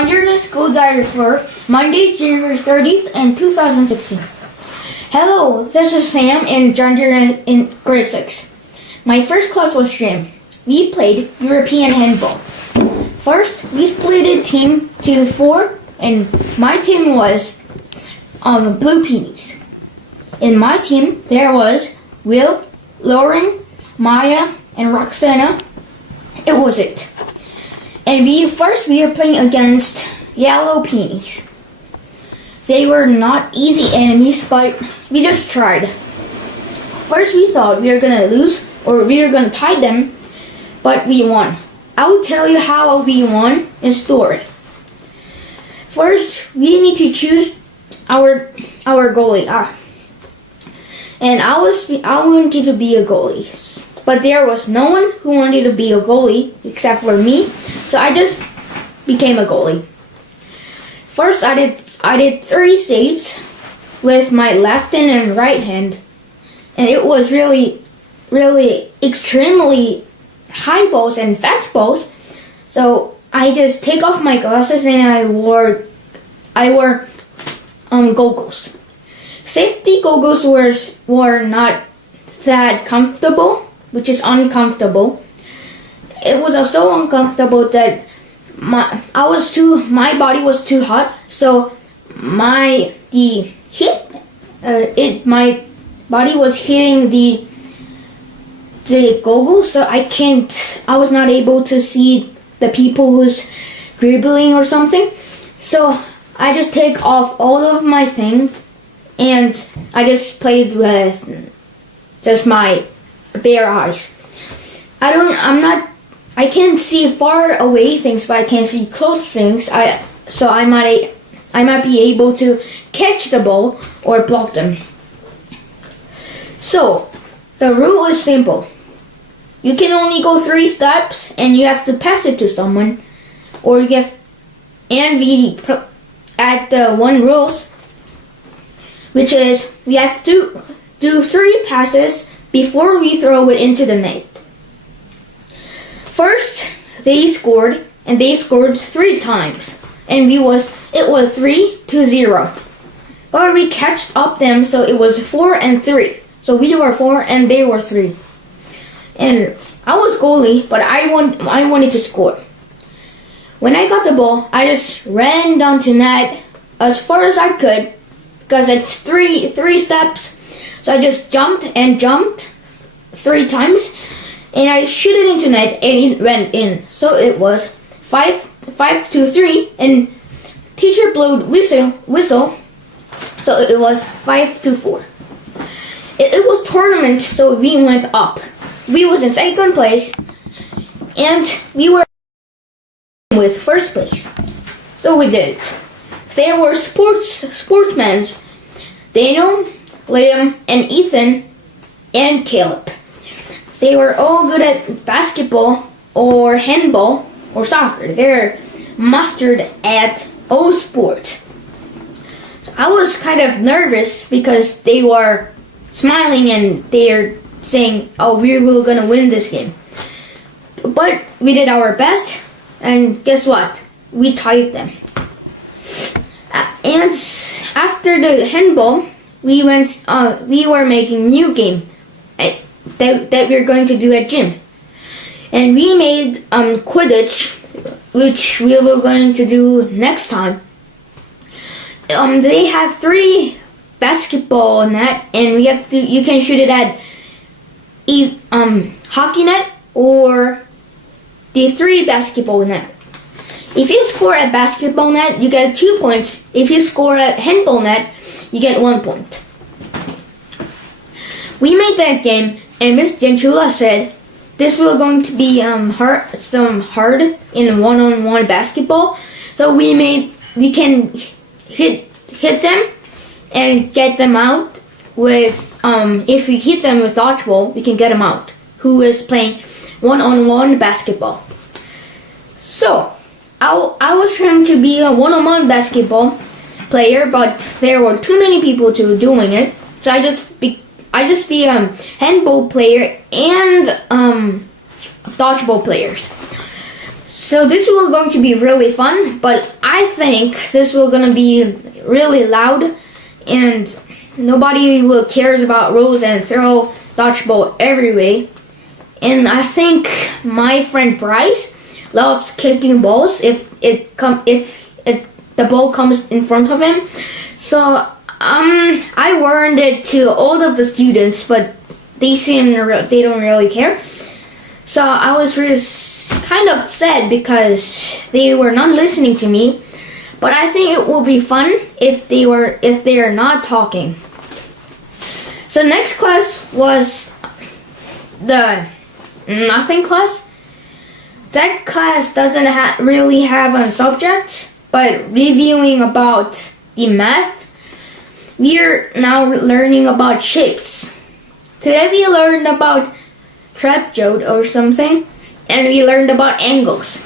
Dearness School Diary for Monday, January 30th, and 2016. Hello, this is Sam and Dearness in grade 6. My first class was gym. We played European handball. First, we split a team to 4, and my team was Blue Peonies. In my team, there was Will, Lauren, Maya, and Roxana. It was it. And we were playing against Yellow Peonies. They were not easy enemies, but we just tried. First we thought we were gonna lose or we were gonna tie them, but we won. I will tell you how we won in story. First, we need to choose our goalie. And I wanted to be a goalie. But there was no one who wanted to be a goalie except for me, so I just became a goalie. First, I did 3 saves with my left hand and right hand, and it was really extremely high balls and fast balls. So I just take off my glasses and I wore goggles. Safety goggles were not that comfortable, which is uncomfortable. It was so uncomfortable that my body was too hot, so my body was hitting the goggles, so I was not able to see the people who's dribbling or something. So I just take off all of my thing and I just played with just my bare eyes. I can't see far away things, but I can see close things. So I might be able to catch the ball or block them. So the rule is simple. You can only go 3 steps, and you have to pass it to someone, or we add the 1 rules, which is we have to do 3 passes before we throw it into the net. First, they scored 3 times, and it was 3-0. But we catched up them, so it was 4-3. So we were 4 and they were 3. And I was goalie, but I wanted to score. When I got the ball, I just ran down to net as far as I could, because it's 3 steps. So I just jumped 3 times, and I shoot it into net, and it went in. So it was 5-3, and teacher blew whistle. So it was 5-4. It was tournament, so we went up. We was in 2nd place, and we were with 1st place. So we did it. There were sportsmen, Daniel, Liam, and Ethan, and Caleb. They were all good at basketball or handball or soccer. They're mastered at all sports. So I was kind of nervous because they were smiling and they're saying, "Oh, we were gonna win this game." But we did our best, and guess what? We tied them. And after the handball, we were making new game that we're going to do at gym, and we made Quidditch, which we were going to do next time. They have 3 basketball net, and you can shoot it at hockey net or the 3 basketball net. If you score at basketball net, you get 2 points. If you score at handball net, you get 1 point. We made that game, and Miss Gentula said this was going to be hard in one-on-one basketball. So we can hit them and get them out with if we hit them with dodgeball, we can get them out. Who is playing one-on-one basketball? So I was trying to be a one-on-one basketball player, but there were too many people doing it. So I just be a handball player and dodgeball players. So this will going to be really fun, but I think this will gonna be really loud and nobody will cares about rules and throw dodgeball everywhere. And I think my friend Bryce loves kicking balls if the ball comes in front of him. So I warned it to all of the students, but they don't really care. So I was kind of upset because they were not listening to me. But I think it will be fun if they are not talking. So next class was the nothing class. That class doesn't really have a subject, but reviewing about the math. We're now learning about shapes. Today we learned about trapezoid or something, and we learned about angles.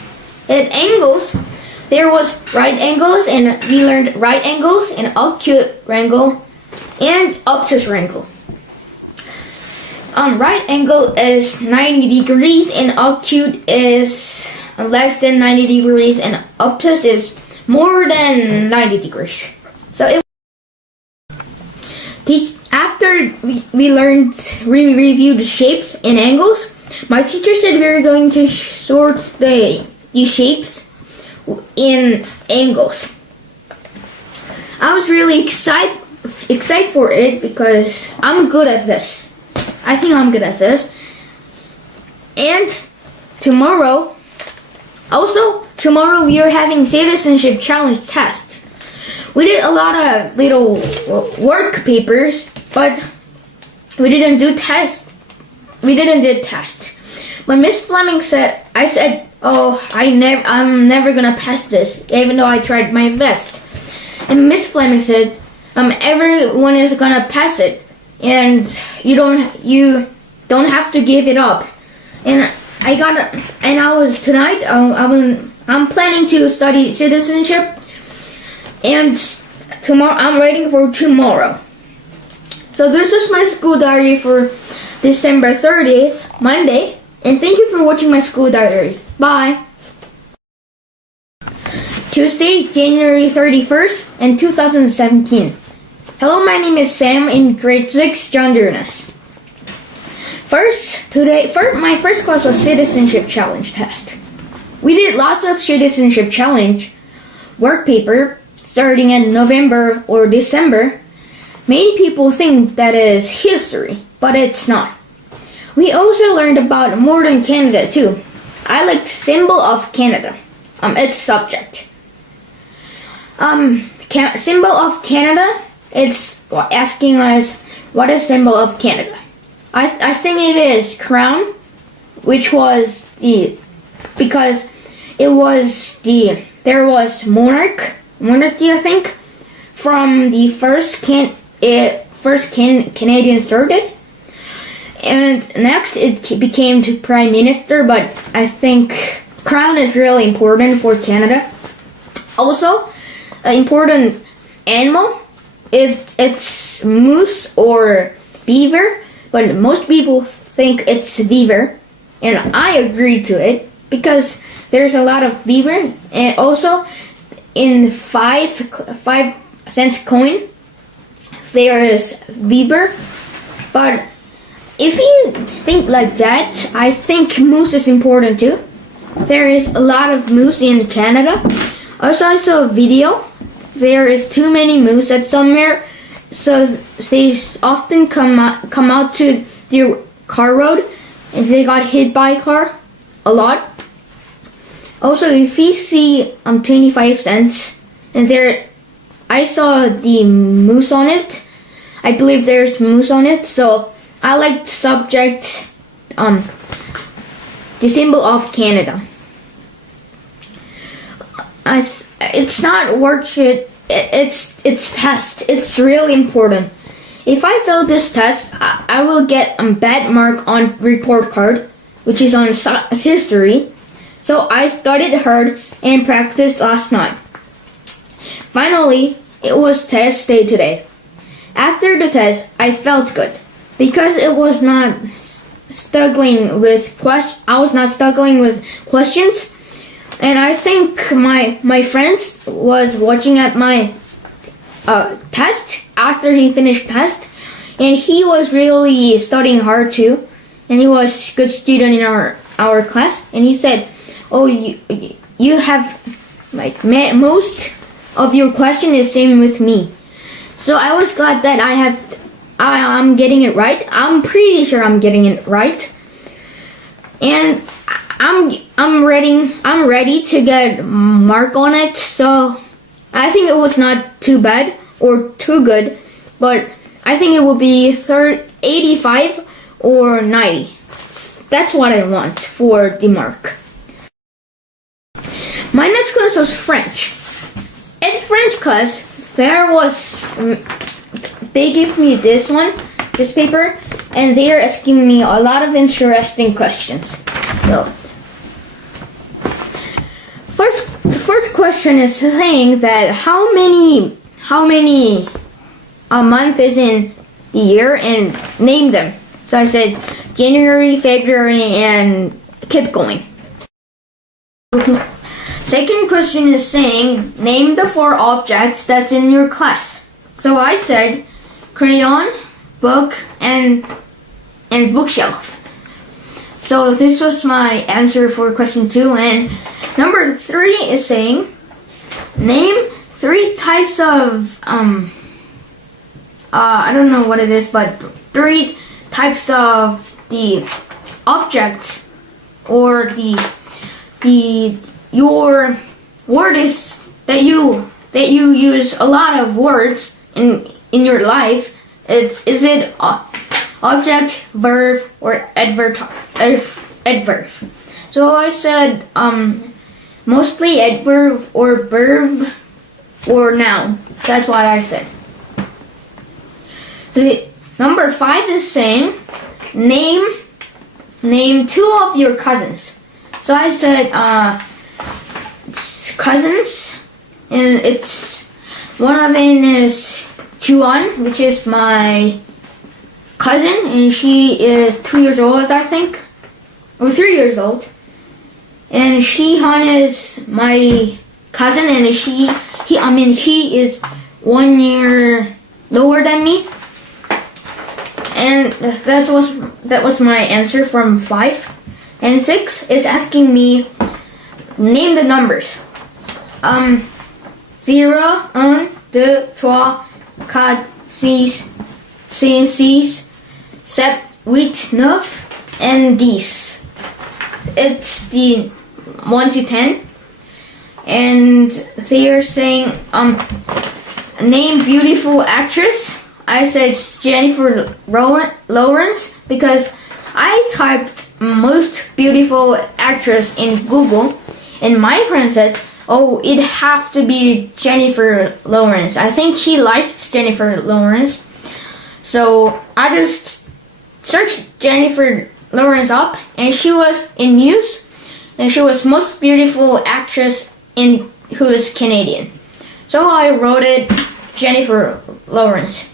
At angles, there was right angles, and we learned right angles and acute angle and obtuse angle. Right angle is 90 degrees and acute is less than 90 degrees and obtuse is more than 90 degrees. So after we reviewed shapes and angles, my teacher said we were going to sort the shapes in angles. I was really excited for it because I'm good at this. I think I'm good at this. And tomorrow we are having citizenship challenge test. We did a lot of little work papers, but we didn't do test. When Miss Fleming said, I said, I'm never gonna pass this, even though I tried my best. And Miss Fleming said, everyone is gonna pass it, and you don't have to give it up. And I'm planning to study citizenship, and tomorrow I'm waiting for tomorrow. So this is my school diary for December 30th, Monday, and thank you for watching my school diary. Bye. Tuesday, January 31st, and 2017. Hello, my name is Sam in grade 6, John Dearness. My first class was citizenship challenge test. We did lots of citizenship challenge work paper starting in November or December. Many people think that is history, but it's not. We also learned about modern Canada too. I liked symbol of Canada. Its subject. Symbol of Canada. It's asking us what is symbol of Canada. I think it is crown, which was because it was there was monarchy I think from the first Canadian started, and next it became to prime minister. But I think crown is really important for Canada. Also, an important animal is it's moose or beaver, but most people think it's beaver, and I agree to it because there's a lot of beaver. And also in 5-cent coin there is beaver. But if you think like that, I think moose is important too. There is a lot of moose in Canada. Also, I saw a video. There is too many moose at somewhere, so they often come out to the car road, and they got hit by a car a lot. Also, if you see 25 cents, and I saw the moose on it. I believe there's moose on it, so I like the subject, the symbol of Canada. It's not worksheet, it's test. It's really important. If I fail this test, I will get a bad mark on report card, which is on history. So I studied hard and practiced last night. Finally, it was test day today. After the test, I felt good because I was not struggling with questions. And I think my friend was watching at my test after he finished test, and he was really studying hard too, and he was a good student in our class. And he said, "Oh, you have like most of your question is same with me." So I was glad that I'm getting it right. I'm pretty sure I'm getting it right, and I'm ready to get mark on it. So I think it was not too bad or too good, but I think it will be 85 or 90. That's what I want for the mark. My next class was French. In French class, they gave me this paper, and they are asking me a lot of interesting questions. So, the first question is saying that how many a month is in the year, and name them. So I said January, February, and keep going. Second question is saying name the 4 objects that's in your class. So I said crayon, book, and bookshelf. So this was my answer for question 2. And number 3 is saying name 3 types of I don't know what it is, but 3 types of the objects, or your word is that you use a lot of words in your life. Is it object, verb, or adverb? So I said mostly adverb or verb or noun. That's what I said. Number 5 is saying name 2 of your cousins. So I said cousins, and it's one of them is Juan, which is my cousin, and she is 2 years old, I think, or 3 years old. And Shihan is my cousin, and he is 1 year lower than me. And that was my answer from 5. And 6 is asking me name the numbers. 0, 1, 2, 3, 4, 6, 7, 8, 9, and 10. It's the 1 to 10. And they are saying name beautiful actress. I said Jennifer Lawrence because I typed most beautiful actress in Google, and my friend said, "Oh, it have to be Jennifer Lawrence." I think he liked Jennifer Lawrence, so I just searched Jennifer Lawrence up, and she was in news, and she was most beautiful actress who is Canadian. So I wrote it Jennifer Lawrence.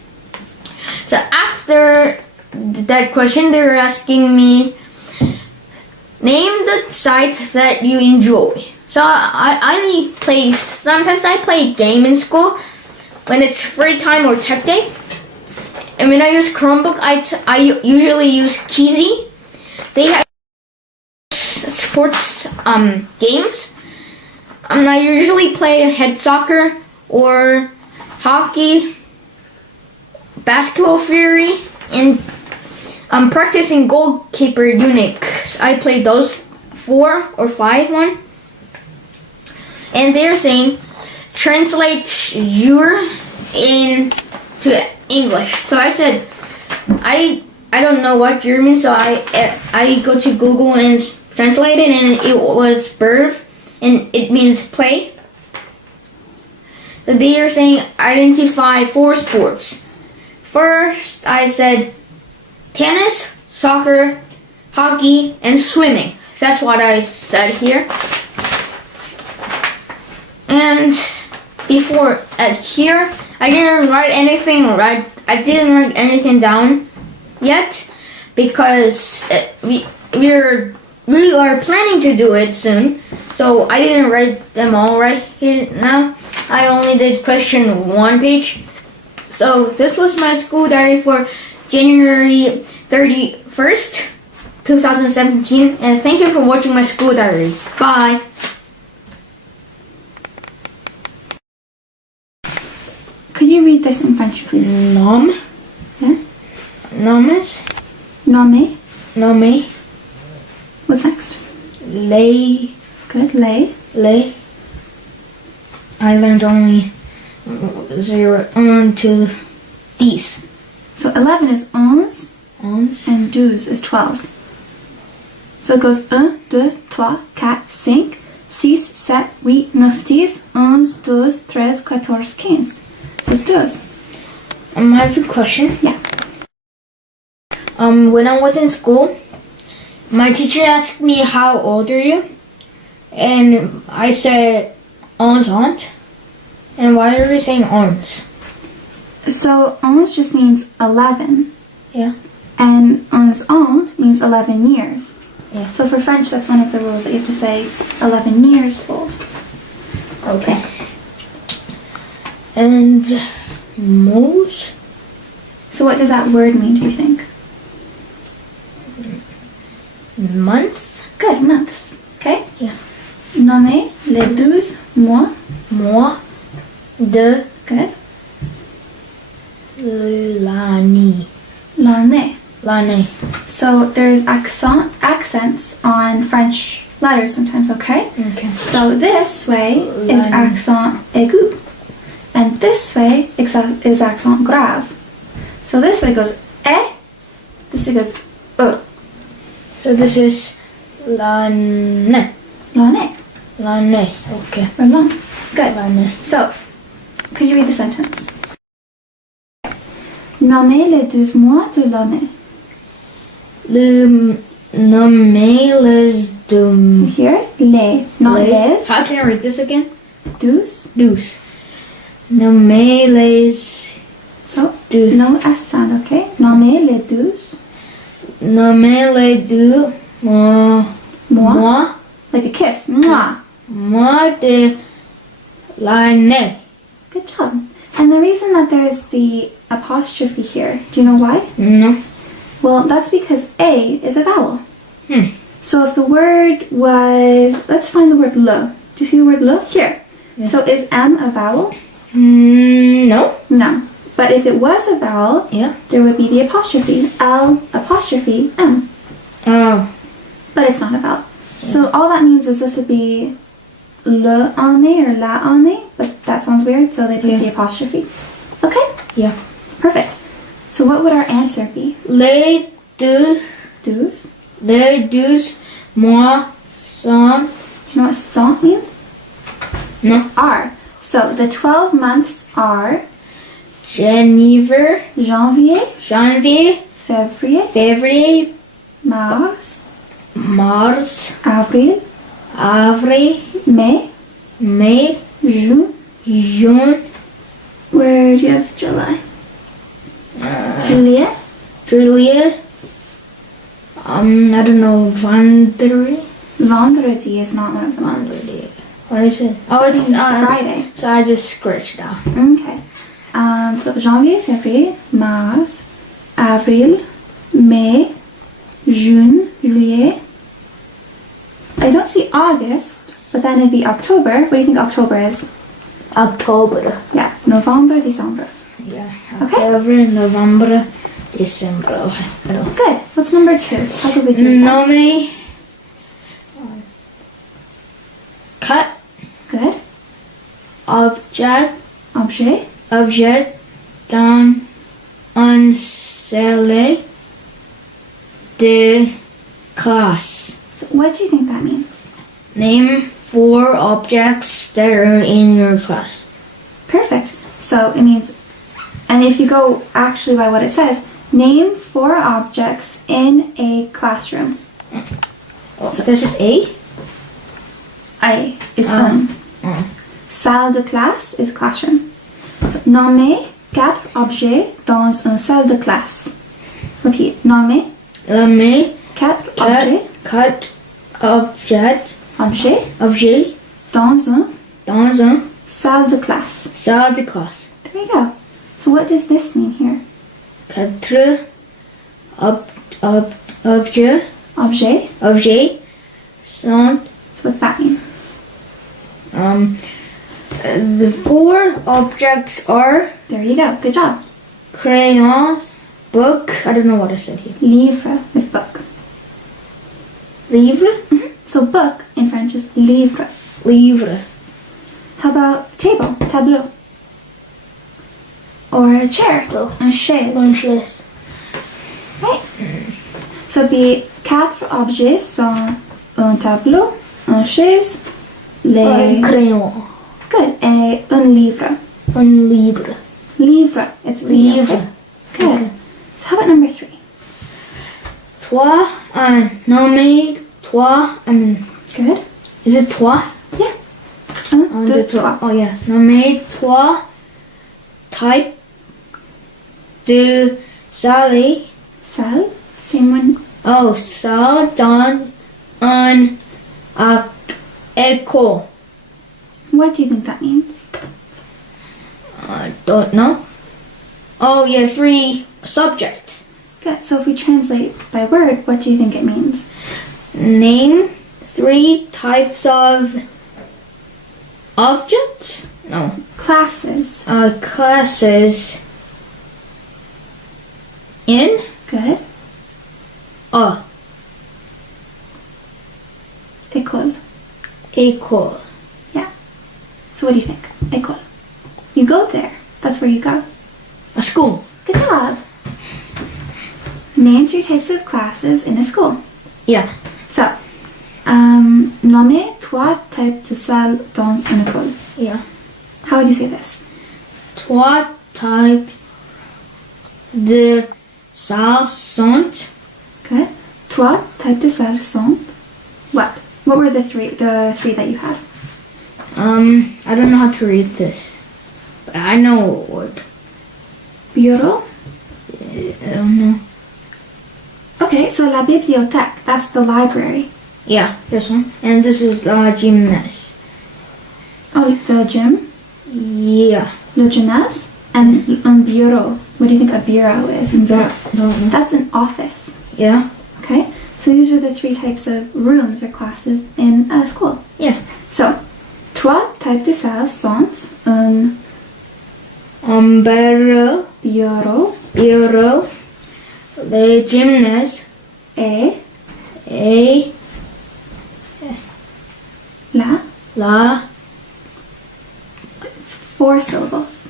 So after that question, they were asking me name the sites that you enjoy. So sometimes I play game in school when it's free time or tech day. And when I use Chromebook, I usually use Kizzy. They have sports games. I usually play head soccer or hockey, basketball fury, and I'm practicing goalkeeper unique. I play those 4 or 5 one. And they're saying translate your into English. So I said I don't know what German, so I go to Google and translate it, and it was verb, and it means play. So they are saying identify 4 sports. First, I said tennis, soccer, hockey, and swimming. That's what I said here. And before here, I didn't write anything right. I didn't write anything down yet because we're we are planning to do it soon. So I didn't write them all right here now. I only did question 1 page. So this was my school diary for January 31st, 2017. And thank you for watching my school diary. Bye. Could you read this in French, please? Nom. Yeah. Nomes. Nommé. Nommé. What's next? Les. Good. Les. Les. I learned only 0, 1 to 10. So 11 is 11 11. and 12 is 12. So it goes 1, 2, 3, 4, 5, 6, 7, 8, 9, 10, 11, 12, 13, 14, 15. So it's 12. I have a question. Yeah. When I was in school, my teacher asked me, how old are you? And I said, 11. And why are we saying 11? So 11 just means 11. Yeah. And 11 ans means 11 years. Yeah. So for French, that's one of the rules that you have to say 11 years old. Okay. And mots? So what does that word mean, do you think? Month? Good, months. Okay? Yeah. Nommer les 12 mois. Mois de Good. l'année. L'année. L'année. So there's accents on French letters sometimes, okay? Okay. So this way is L'année. accent aigu. And this way is accent grave. So this way goes eh, this way goes e. So this is l'année. L'année. L'année. Okay. Or l'an. Good. L'année. So, could you read the sentence? Nommer les 12 mois de l'année. Nommer les So here, les, not les. How can I read this again? 12. 12. Nommer les So, deux. no S sound, okay? Nommer les 12 Nommer les 2 mois. mois. Like a kiss. Mwah. Mois de l'année. Good job. And the reason that there's the apostrophe here, do you know why? No. Well, that's because A is a vowel. Hmm. So if the word was, let's find the word le. Do you see the word le? Here. Yeah. So is M a vowel? No. No. But if it was a vowel, Yeah. there would be the apostrophe. L apostrophe M. Oh. But it's not a vowel. So all that means is this would be le année or la année, but that sounds weird, so they put the apostrophe. Okay? Yeah. Perfect. So what would our answer be? Les 2 mois sont. Do you know what sont means? No. Are. So the 12 months are Janvier, janvier, février, février, mars, avril, mai, juin. juin, Where do you have July? Juillet, juillet. I don't know. vendredi is not one of the months. What is it? Oh, it's Friday. So I just scratched out. Okay. So janvier, février, mars, avril, mai, juin, juillet. I don't see August, but then it'd be October. What do you think October is? October. Yeah, November, December. Yeah. Okay. October, November, December. Good. What's number 2? How could we do that? Nommé. Cut. Good. Objet. Dans un salon de classe. So what do you think that means? Name 4 objects that are in your class. Perfect. So it means, and if you go actually by what it says, name 4 objects in a classroom. So this is A? I is Salle de classe is classroom. So nommer 4 objets dans une salle de classe. Repeat. Nommer Nommer 4 objets Objet. Dans un Dans salle de classe. salle de classe. There you go. So what does this mean here? Quatre objets sont. So what's that mean? The 4 objects are There you go. Good job. crayons, book. I don't know what I said here. Livre is book. Livre. So book in French is livre. Livre. How about table? Tableau. Or a chair? Un chaise. Lunches. Right. So it'd be 4 objets sont un tableau, un chaise, les... Crayon. Good. Et un livre. Un livre. Livre. It's livre. Livre. Good. Okay. So how about number 3? Toi, nommé toi. Good. Is it toi? Yeah. Un, deux, Toi. trois. Oh yeah. Nommé toi. Type de salle. Salle. Same one. Oh, salle dans un école. What do you think that means? Don't know. Oh yeah, 3 subjects. Good. So if we translate by word, what do you think it means? Name 3 types of objects. No. Classes. Classes in Good. a École. école. Yeah. So what do you think? École. You go there. That's where you go. A school. Good job. Name 3 types of classes in a school. Yeah. So, nommez 3 types de salles dans une école. Yeah. How would you say this? 3 types de salles sont. Good. 3 types de salles sont what? What were the three that you had? I don't know how to read this. But I know a word. Bureau. I don't know. Okay, so la bibliothèque, that's the library. Yeah, this one. And this is gymnase. Oh, the gym, Yeah. le gymnase, and un bureau. What do you think a bureau is? Don't know. That's an office. Yeah. Okay, so these are the 3 types of rooms or classes in a school. Yeah. So, 3 types de salles sont un Bureau. bureau Le gymnase. et La it's 4 syllables.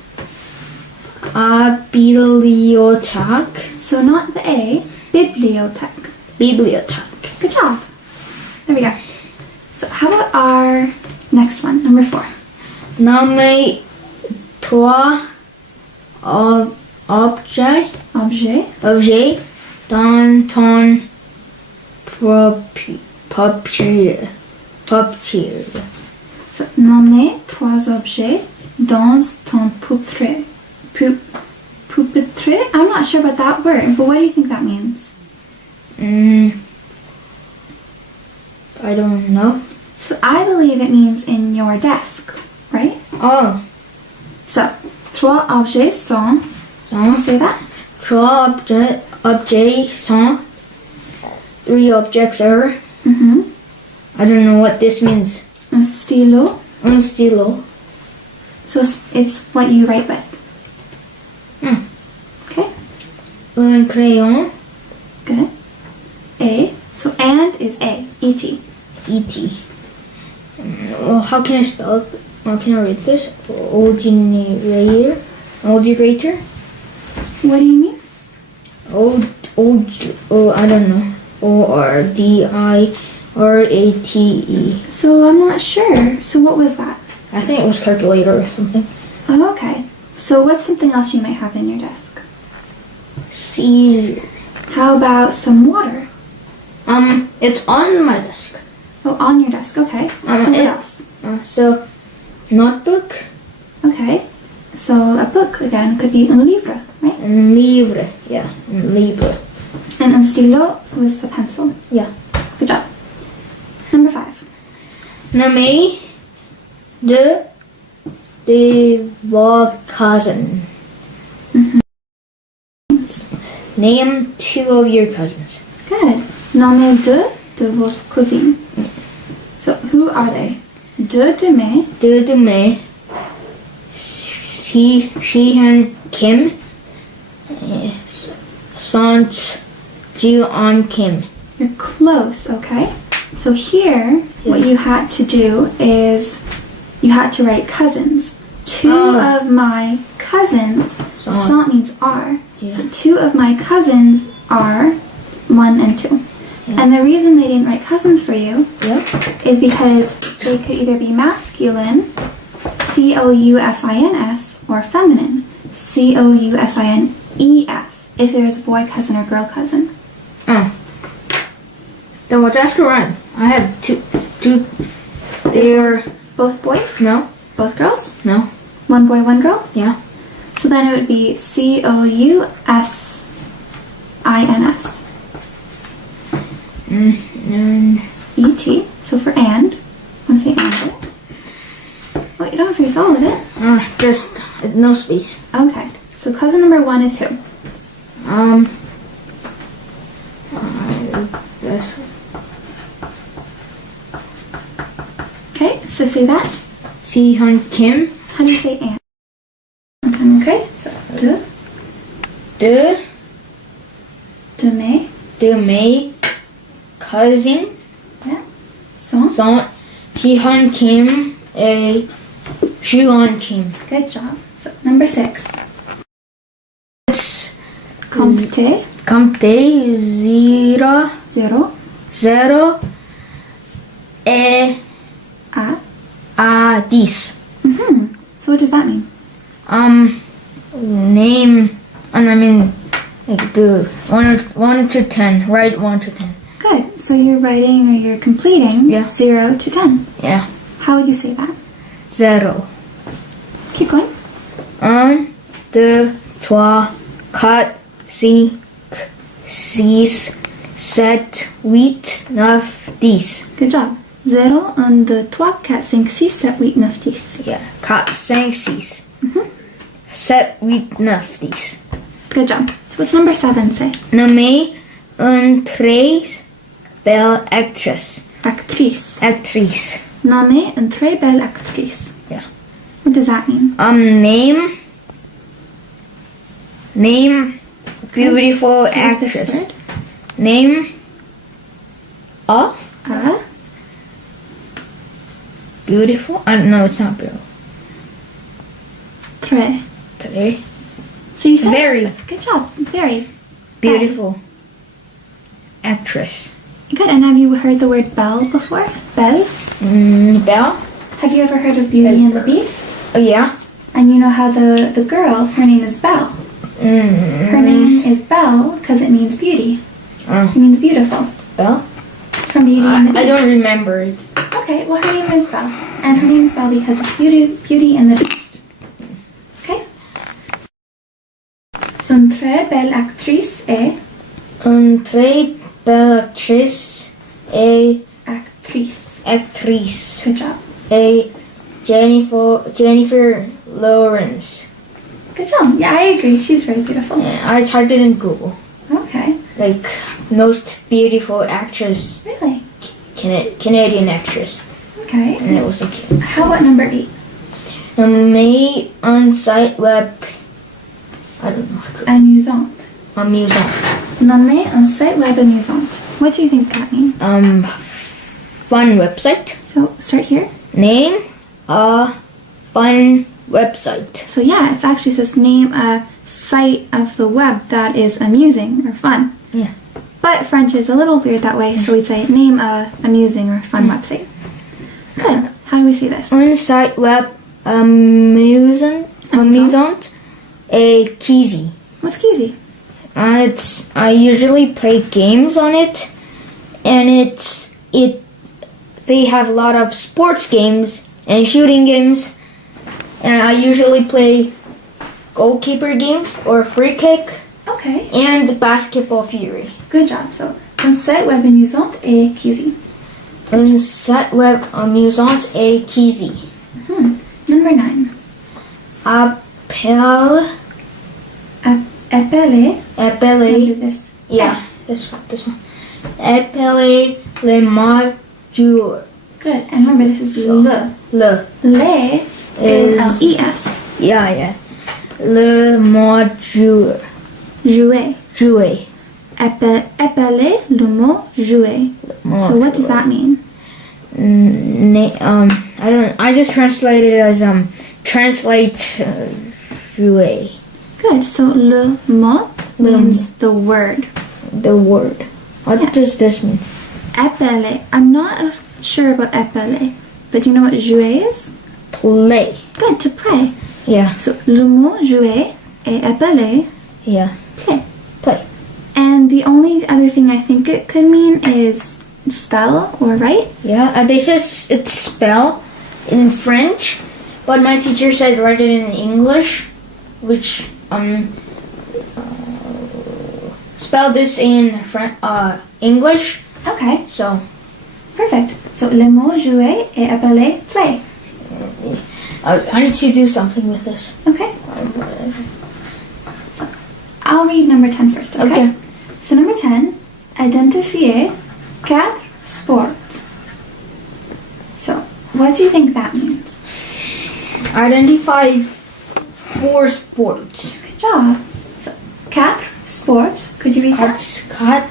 bibliothèque. So not the A, bibliothèque. Bibliothèque. Good job. There we go. So how about our next one, number 4? Nommez 3 objets dans ton papier. So nommez 3 objets dans ton pupitre. Pupitre? I'm not sure about that word, but what do you think that means? I don't know. So I believe it means in your desk, right? Oh, So 3 objets sont. sont Say that. 3 objets sont. 3 objects are. I don't know what this means. Un stylo. Un stylo. So it's what you write with. Okay. Un crayon. Good. A. So and is A. E-T. E.T. Well, how can I spell it? How can I read this? Generator. What do you mean? I don't know. ORDIRATE. So I'm not sure. So what was that? I think it was calculator or something. Oh, okay. So what's something else you might have in your desk? Caesar. How about some water? It's on my desk. Oh, on your desk. Okay. So what else? So, notebook. Okay. So a book again could be un livre, right? Un livre. Yeah, un livre. And un stylo was the pencil. Yeah. Good job. Nommez de vos cousins. Name 2 of your cousins. Good. Nommez deux de vos cousins. So, who are they? Deux de mes. 2 de mes. Sheehan Kim. Sant Ju-an Kim. You're close, okay? So here, what you had to do is you had to write cousins. 2 of my cousins, sant means are. Yeah. So 2 of my cousins are 1 and 2. Yeah. And the reason they didn't write cousins for you Yeah. is because they could either be masculine, C-O-U-S-I-N-S, or feminine, C-O-U-S-I-N-E-S, if there's a boy cousin or girl cousin. Oh. Then what's after one? I have two. They're Both boys? no, Both girls? no, 1 boy, 1 girl? yeah. So then it would be C-O-U-S-I-N-S. E-T. So for and, I'm saying and. Oh, you don't have to use all of it. Just no space. Okay. So cousin number 1 is who? This. Okay, so say that. Sheehan Kim. How do you say and? Okay, so De mes. mes cousin. Yeah. Sont. Sant Sheehan Kim. Ju-an Kim. Good job. So number 6. It's Compte. Compte 0 0. 0 A. 10. So what does that mean? Name, and I mean, like do 1 to 10. Write 1 to 10. Good. So you're writing or you're completing Yeah. 0 to 10. Yeah. How would you say that? 0. Keep going. 1, 2, 3, 4, 5, 6, 7, 8, 9, 10. Good job. 0, 1, 2, 3, 4, 5, 6, 7, 8, 9, 10. Yeah. 4, 5, 6. 7, 8, 9, 10. Good job. So what's number 7 say? Nommez une très belle actrice. Actrice. Actrice. Nommez une très belle actrice. Yeah. What does that mean? Name beautiful So what's this actress. word? Name a beautiful. No, it's not beautiful. Très. Très So you said Very. Good job. Very. beautiful actress. Good. And have you heard the word belle before? Belle? Belle. Have you ever heard of Beauty and the Beast? Oh yeah. And you know how the girl, her name is Belle. Her name is Belle because it means beauty. It means beautiful. Belle. From Beauty and the Beast. I don't remember it. Okay, well her name is Belle. And her name is Belle because it's Beauty and the Beast. Okay? Une très belle actrice est... Une très belle actrice et actrice. Good job. A Jennifer Lawrence. Good job. Yeah, I agree. She's very beautiful. Yeah, I typed it in Google. Okay. Like most beautiful actress, Really? Canadian actress, Okay. and it was like How about number 8? made on site web. I don't know. Amusante. Amusant. Nommé un site web amusant. What do you think that means? Fun website. So, start here. Name a fun website. So yeah, it actually says name a site of the web that is amusing or fun. Yeah. But French is a little weird that way, so we'd say name a amusing or fun website. Good. How do we see this? On site web amusant a Keezy. What's Keezy? I usually play games on it, and they have a lot of sports games and shooting games, and I usually play goalkeeper games or free kick Okay. and basketball fury. Good job. So, un site web amusant et Keezy. Un site web amusant et cheesy. Number 9. Appelle. Appeler. Appelle. This. Yeah, this one. Appelle le majeur. Good. And remember, this is le. Le. Le is L-E-S. Yeah. Le majeur. Jouer. Jouer. Appeler le mot jouer. So what does that mean? I just translated it as translate jouer. Good. So le mot means the word. The word. What does this mean? Appeler. I'm not as sure about appeler, but do you know what jouer is? Play. Good. To play. Yeah. So le mot jouer et appeler. Yeah. Play. Play. And the only other thing I think it could mean is spell or write. Yeah, they said it's spell in French, but my teacher said write it in English, which spell this in English. Okay. So Perfect. So le mot jouer et appeler play. I need to do something with this. Okay. So I'll read number 10 first. Okay. So number 10, identifier 4 sports. So what do you think that means? Identify 4 sports. Good job. So 4 sports. Could you read that? 4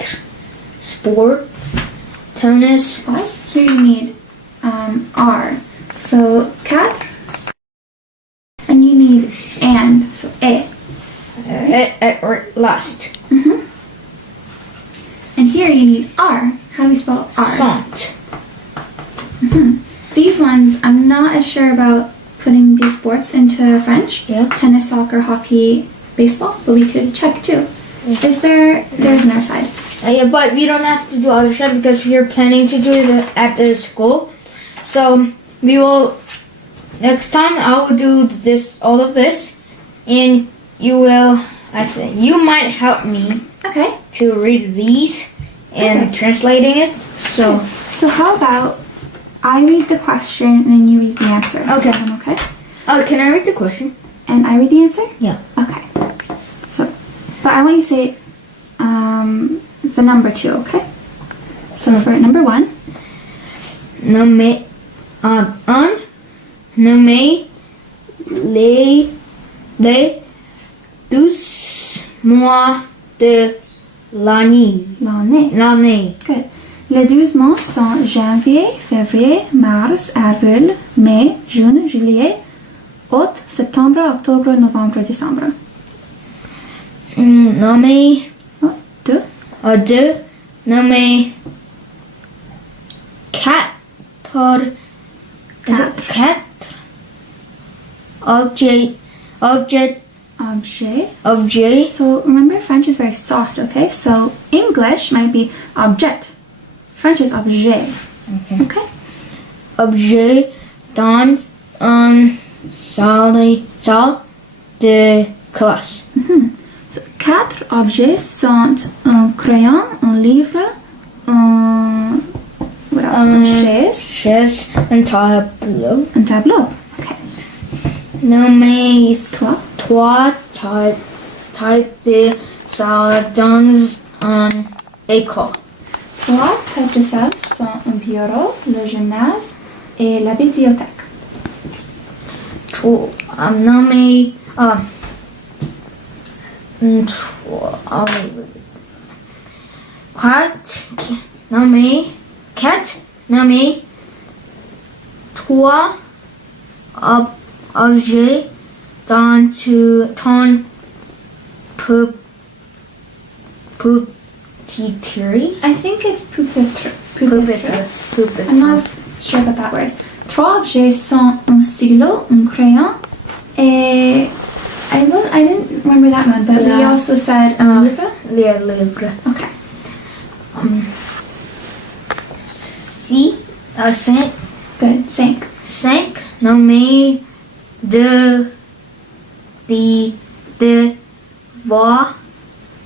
sports. Tennis. Plus, here you need R. So 4 sports. And you need and. So A. Last. And here you need R. How do we spell R? Sant. These ones, I'm not as sure about putting these sports into French. Yeah. Tennis, soccer, hockey, baseball, but we could check too. There's another side. Yeah, but we don't have to do other stuff because we are planning to do it at the school. So we will, next time I will do all of this, and you will, you might help me Okay. to read these and Okay. translating it. So how about I read the question and then you read the answer? Okay. Okay. can I read the question? And I read the answer? Yeah. Okay. So, but I want you to say the number 2, okay? So for number 1. Nommez les 12 mois de l'année. L'année. Good. Les 12 mois sont janvier, février, mars, avril, mai, juin, juillet, août, septembre, octobre, novembre, décembre. Nommez 2. Nommez 4 objets. So remember, French is very soft, okay? So English might be objet. French is objet. Okay? Objets dans une salle de classe. So 4 objets sont un crayon, un livre, what else? Une chaise, un tableau. un tableau. Okay. Nommez 3 types de salles dans une école. 3 types de salles sont un bureau, le gymnase et la bibliothèque. Nommez nommez 3 objets dans ton pupitre. I think it's pupitre. Pupitre. I'm not sure about that word. 3 objets sont un stylo, un crayon, et I didn't remember that one, but we also said livre. Livre. Okay. Cinq. Good. 5. 5. Nommez de vos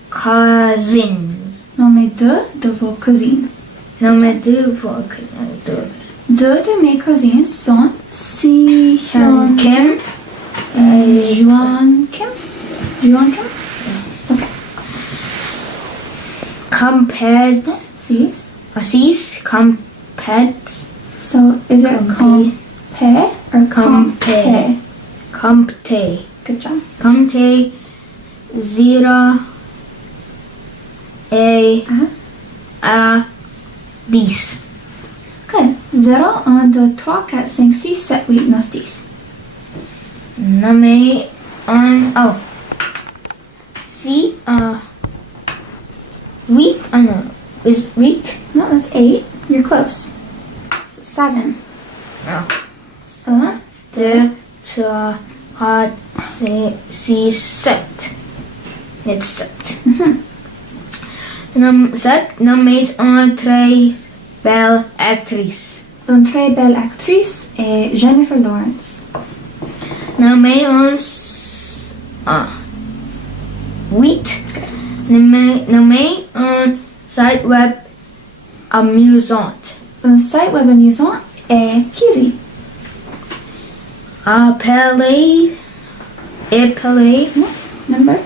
cousines. Nommez 2 de vos cousines. Numéro 2 pour deux. Deux de mes cousines sont Si-hyun Kim. et Juan Kim. Juan Kim? Okay. Compared. Six. 6. Compared. So is it Compé. compé or compté? Compté. Good job. Compté 0 et à 10. Good. 0, 1, 2, 3, 4, 5, 6, 7, 8, 9, 10. Nommé un. Oh. Si. 8. Oh no. Is 8? No, that's 8. You're close. So 7. Oh. 1, 2, 3, 4, 6, 7. It's 7. 7. Nommé un très belle actrice. Une très belle actrice est Jennifer Lawrence. Nommé un. 8. Nommé un site web amusant. Un site web amusant est Kizzy. Appelé. Number